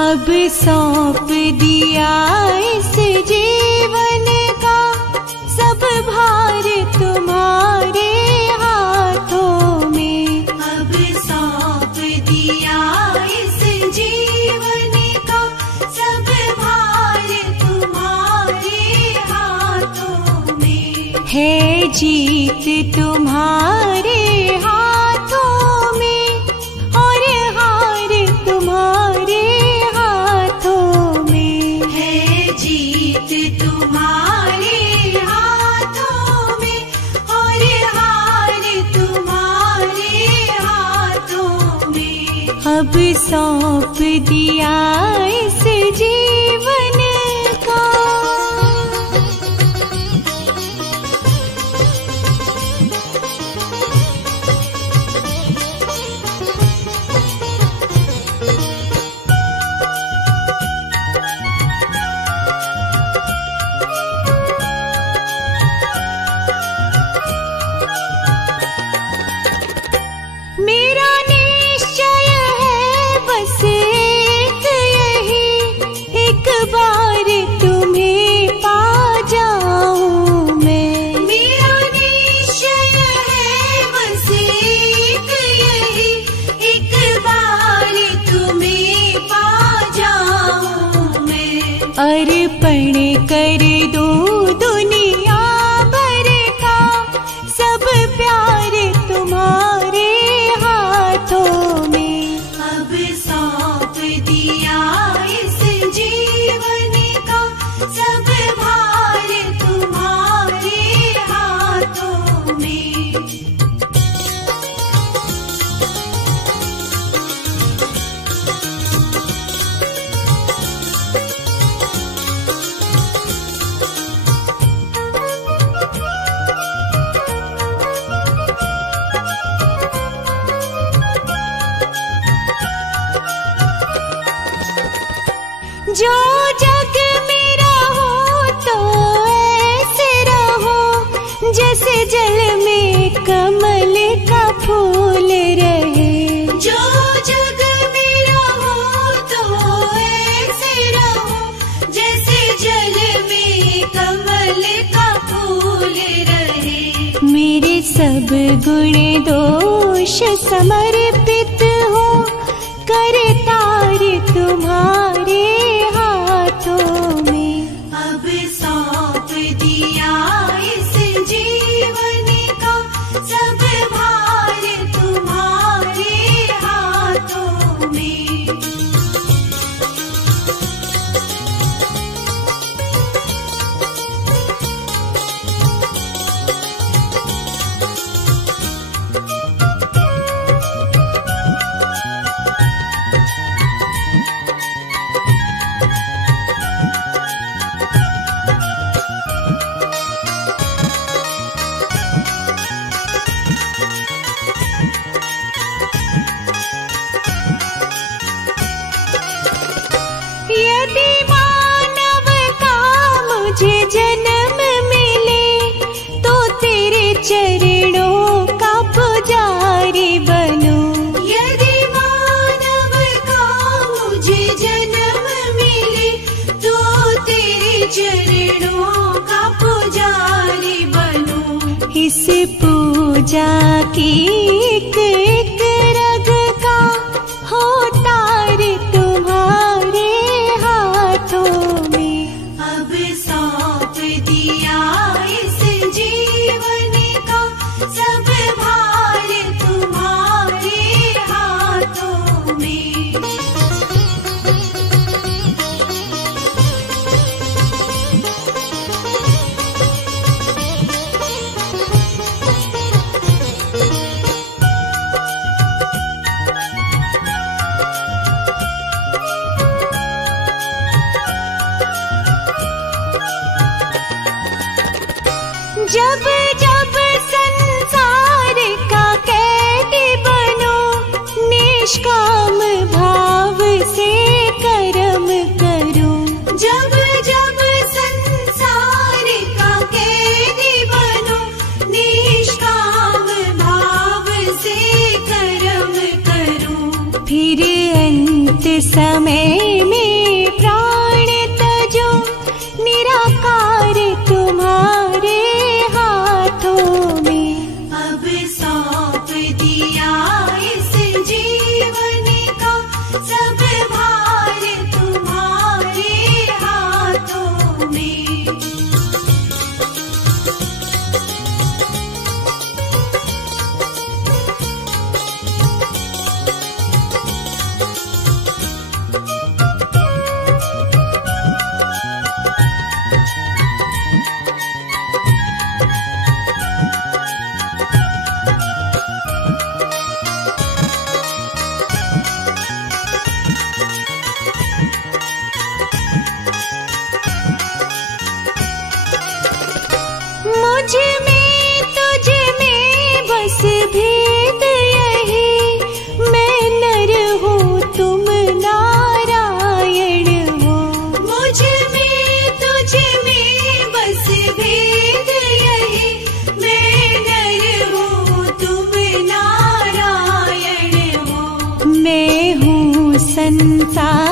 अब सौंप दिया इस जीवन का सब भार तुम्हारे हाथों में। अब सौंप दिया इस जीवन का सब भार तुम्हारे हाथों में। है जीत तुम्हारे हाथों में और हार तुम्हारे तुम्हारे हाथों में और हार तुम्हारे हाथों में। अब सौंप दिया इस जीवन का। मेरा निश्चय है बस एक यही, एक बार तुम्हें पा जाऊं मैं। मेरा निश्चय है बस एक यही, एक बार तुम्हें पा जाऊं मैं। अर्पण कर दूं दुनिया भर का सब प्यार तुम्हारे हाथों में। अब सौंप दिया इस जीवन का सब भार तुम्हारे हाथों में। जो जग में रहो तो ऐसे रहो जैसे जल में कमल का फूल रहे। जो जग में रहो तो ऐसे रहो जैसे जल में कमल का फूल रहे। मेरे सब गुण दोष समर्पित हो करतार तुम्हारे हाथों में। अब सौंप दिया इस जीवन का सब भार तुम्हारे हाथों में। यदि मानव का मुझे जन्म मिले तो तेरे चरणों का पुजारी बनूं। यदि मानव का मुझे जन्म मिले तो तेरे चरणों का पुजारी बनूं। इस पूजा की एक एक रग का हो तार तुम्हारे हाथों में। अब सौंप दिया इस जीवन का सब भार तुम्हारे हाथों में। समय में प्राण तजो, निराकार तुम्हारे हाथों में। अब सौंप दिया इस जीवन का सब भार तुम्हारे हाथों में। मुझ में तुझ में बस भेद यही, मैं नर हूँ तुम नारायण हो। मुझ में तुझ में बस भेद यही, मैं नर हूँ तुम नारायण हो। मैं हूँ संसार